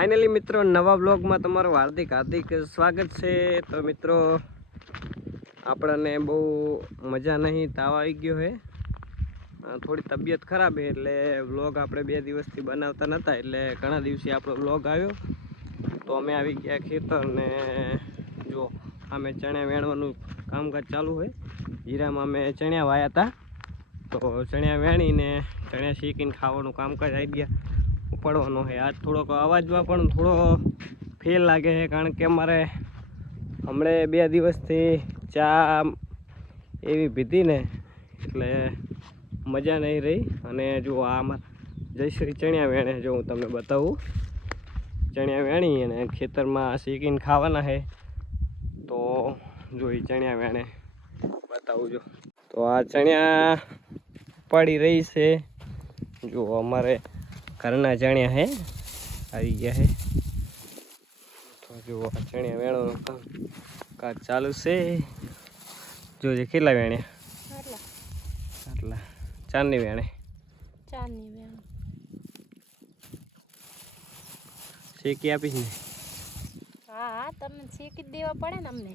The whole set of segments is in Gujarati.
ફાઇનલી મિત્રો, નવા બ્લોગમાં તમારું હાર્દિક હાર્દિક સ્વાગત છે. તો મિત્રો, આપણને બહુ મજા નહીં, તાવ આવી ગયો છે થોડી તબિયત ખરાબ છે એટલે બ્લોગ આપણે બે દિવસથી બનાવતા નહોતા એટલે ઘણા દિવસે આપણો બ્લોગ આવ્યો. તો અમે આવી ગયા ખેતર ને જો અમે ચણ્યા વેણવાનું કામકાજ ચાલુ હોય જીરામાં અમે ચણ્યા વાયા હતા તો ચણ્યા વેણીને ચણ્યા શેકીને ખાવાનું કામકાજ આવી ગયા. ઉપાડવાનો છે. આજ થોડોક અવાજમાં પણ થોડો ફેલ લાગે છે, કારણ કે મારે હમણે બે દિવસથી ચા એવી પીધી ને, એટલે મજા નહીં રહી. અને જો આ અમારા જયશ્રી ચણિયા વેણે જો હું તમને બતાવું. ચણિયા વેણી અને ખેતરમાં શેકીને ખાવાના છે. તો જો એ ચણિયા વેણે બતાવું જો. તો આ ચણિયા ઉપાડી રહી છે. જો અમારે ઘરના ચણ્યા હે? આવી ગયા હે? તો જો આ વેણો કામ કાજ ચાલુ છે. જોજે કેટલા વેણ્યા આટલા. ચારની વેણે. ચારની વેણ. શેકી આપીશ ને? હા હા તમને શેકી દેવા પડે ને અમને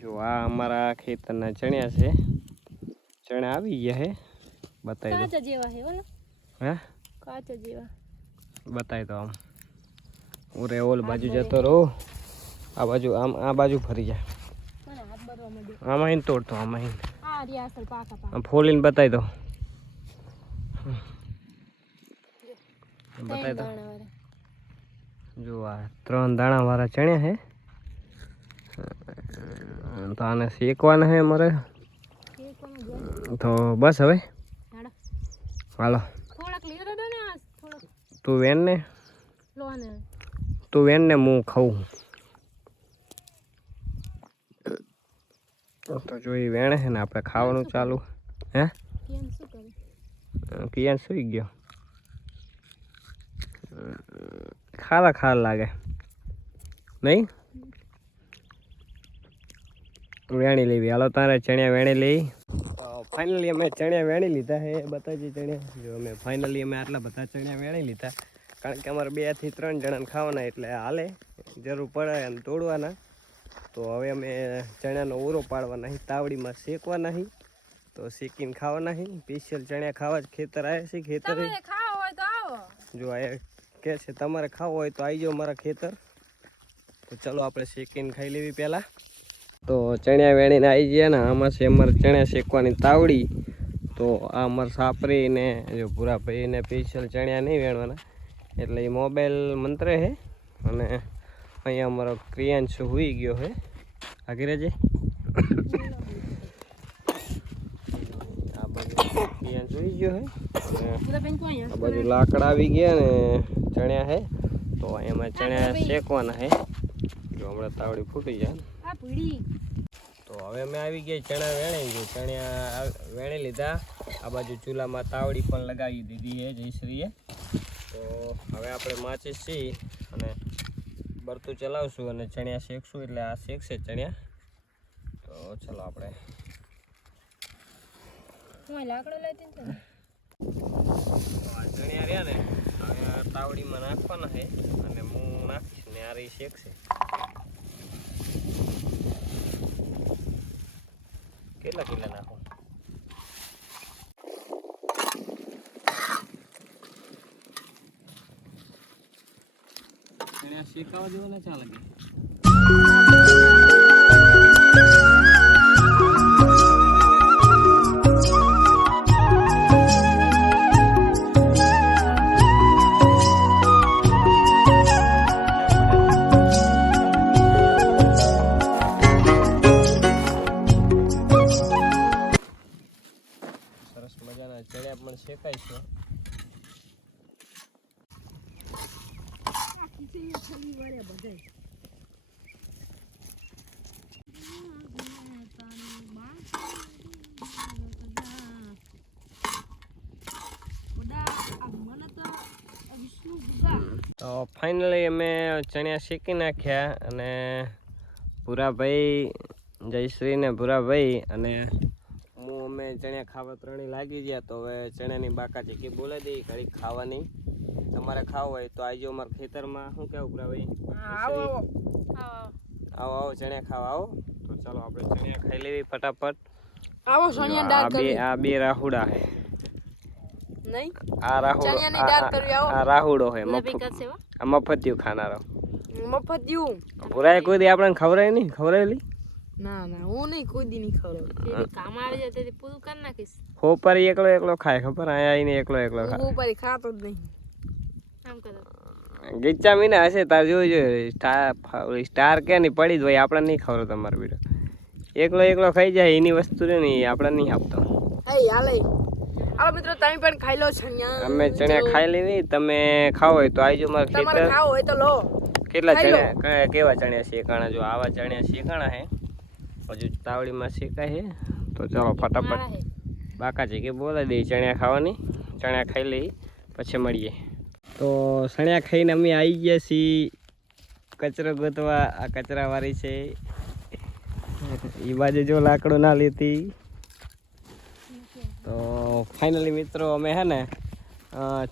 જો આ અમારા ખેતરના ચણ્યા છે. ચણા આવી ગયા હે? બતાવી દો. જેવા હે હે? કાચા જેવા. બતાવી દો આમ. હું રે ઓલ બાજુ જતો રહું. આ બાજુ આમ આ બાજુ ફરી જાય આમાં તોડતો આમાં ફોલીને બતાવી દો બતાવી દો જો આ ત્રણ દાણા વાળા ચણ્યા હે. તો આને શેકવાના હે અમારે. તો બસ હવે. હાલો. દો ને આ તું વેન ને લો ને તું વેન ને હું ખાઉં તો જોઈ વેણે છે ને આપણે ખાવાનું ચાલુ. હે? કિયાન સુઈ ગયો. ખારા ખારા લાગે. નહીં? વેણી લેવી. હાલો તારે ચણિયા વેણી લઈ. ફાઇનલી અમે ચણિયા વેણી લીધા હે બતાજી ચણિયા. જો અમે ફાઇનલી અમે આટલા બધા ચણિયા વેણી લીધા. કારણ કે અમારે બેથી ત્રણ જણાને ખાવાના એટલે હાલે. જરૂર પડે એમ તોડવાના. તો હવે અમે ચણાનો ઓરો પાડવાના અહીં તાવડીમાં શેકવાના હી તો શેકીને ખાવાના અહીં સ્પેશિયલ ચણિયા ખાવા જ ખેતર આવે છે ખેતર. જો આ કે છે તમારે ખાવું હોય તો આવી જાઓ મારા ખેતર. તો ચલો આપણે શેકીને ખાઈ લેવી પહેલાં. તો ચણિયા વેણીને આવી ગયા ને આમાં છે અમારે ચણિયા શેકવાની તાવડી. તો આ અમારે સાપરીને જો ભૂરાભાઈ ભાઈને સ્પેશિયલ ચણિયા નહીં વેણવાના. એટલે એ મોબાઈલ મંત્રે છે અને અહીંયા અમારો ક્રિયાંશ હોઈ ગયો છે આગળ જે આ બધું ક્રિયાંશ હોઈ ગયો છે બધા આ બાજુ લાકડા આવી ગયા ને ચણ્યા હે. તો એમાં ચણ્યા શેકવાના હે. જો હમણાં તાવડી ફૂટી જાય પીડી તો હવે અમે આવી ગયા ચણા વેણી ગયું ચણ્યા વેણી લીધા. આ બાજુ ચૂલામાં તાવડી પણ લગાવી દીધી છે જયશ્રીએ. તો હવે આપણે માચીસ છીએ અને બરતું ચલાવશું અને ચણિયા શેકશું એટલે આ શેકશે ચણિયા. તો ચલો આપણે. લાકડો આ ચણિયા રહ્યા ને હવે તાવડીમાં નાખવાના છે અને હું નાખીશ ને આ રહી શેકશે. શેકાવા જેવો ને ચા લાગે તો ફાઇનલી અમે ચણિયા શીખી નાખ્યા અને ભૂરાભાઈ, જયશ્રી ને ભૂરાભાઈ અને હું અમે ચણિયા ખાવા ત્રણેય લાગી ગયા તો હવે ચણિયાની બાકા ચીકી બોલાવી દઈ ઘડી ખાવાની. તમારે ખાવું હોય તો આવજો અમારા ખેતરમાં. શું કેવું ભાઈ? આવો. આવો. આવો ચણિયા ખાવા આવો. તો ચાલો આપણે ચણિયા ખાઈ લેવી ફટાફટ. આવો ચણિયા આ બે આ બે રાહુડા હે. નહીં? આ રાહુડો ચણિયાની આ- દાળ કરવી આવો. આ રાહુડો હે મફતિયું ખાનારો. મફત જેવું ભૂરાય કોઈ દી આપણને ખવડાય નહીં? ખવડાવેલી? ના ના હું નહીં કોઈ દી નહીં ખવડાવું. કામ આવે છે તેથી પૂરું કરી નાખીશ. ખોપર એકલો એકલો ખાય ખબર? અહીંયા આવીને એકલો એકલો ખાય. હું ઉપર ખાતો જ નહીં. ગીચા મીના હશે તાર જોઈ જોઈએ સ્ટાર સ્ટાર કે નહીં પડી જ હોય આપણે નહીં ખબર તમારે બીડો. એકલો એકલો ખાઈ જાય એની વસ્તુ રે નહીં આપણે નહીં આપતો. હાલો. મિત્રો તમે પણ ખાઈ લો છણિયા. અમે ચણિયા ખાઈ લેવી તમે ખાવ હોય તો આવજો મારા તમારે ખેતર. ખાવો હોય તો લો. કેટલા ચણિયા કેવા ચણિયા શેકાણા? જો આવા ચણિયા શેકાણા હે. હજુ તાવડીમાં શેકાય હે. તો ચાલો ફટાફટ. બાકા છે કે બોલા દે ચણિયા ખાવાની. ચણિયા ખાઈ લઈ પછી મળીએ. તો ચણિયા ખાઈને અમે આવી ગયા છીએ. કચરો ગોતવા. આ કચરાવાળી છે. એ બાજુ જો લાકડો ના લીધી. તો ફાઇનલી મિત્રો અમે હે ને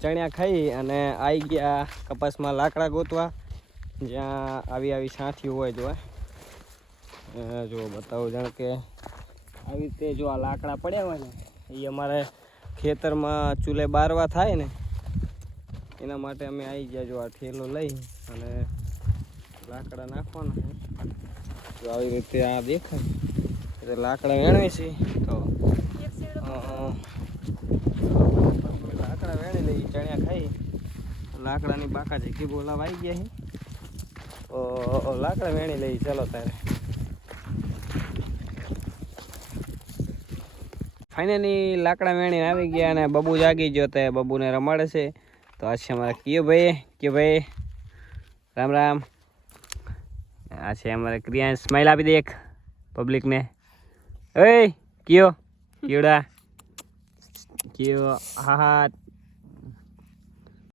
ચણિયા ખાઈ અને આવી ગયા કપાસમાં લાકડા ગોતવા. જ્યાં આવી આવી સાંઠીઓ હોય જો જો બતાવું, જાણ કે આવી રીતે જો આ લાકડા પડ્યા હોય ને એ અમારે ખેતરમાં ચૂલે બારવા થાય ને એના માટે અમે આવી ગયા જો આ ઠેલો લઈ અને લાકડા નાખવાના છે. જો આવી રીતે આ દેખાય. એટલે લાકડા વેણવી છે. તો લાકડા વેણી લઈ ચણ્યા ખાઈ. લાકડાની બાકા જગ્યા બોલાવા આવી ગયા છે. તો લાકડા વેણી લઈ. ચાલો તારે. ફાઇનલી લાકડા વેણીને આવી ગયા અને બબુ જાગી ગયો તે બબુને રમાડે છે. તો આ છે અમારા કિયો ભાઈ કિયો ભાઈ, રામ રામ. આ છે અમારા ક્રિયા સ્માઇલ આપી દે એક પબ્લિકને ઓય, કિયો, કિયોડા. કિયો, હા હા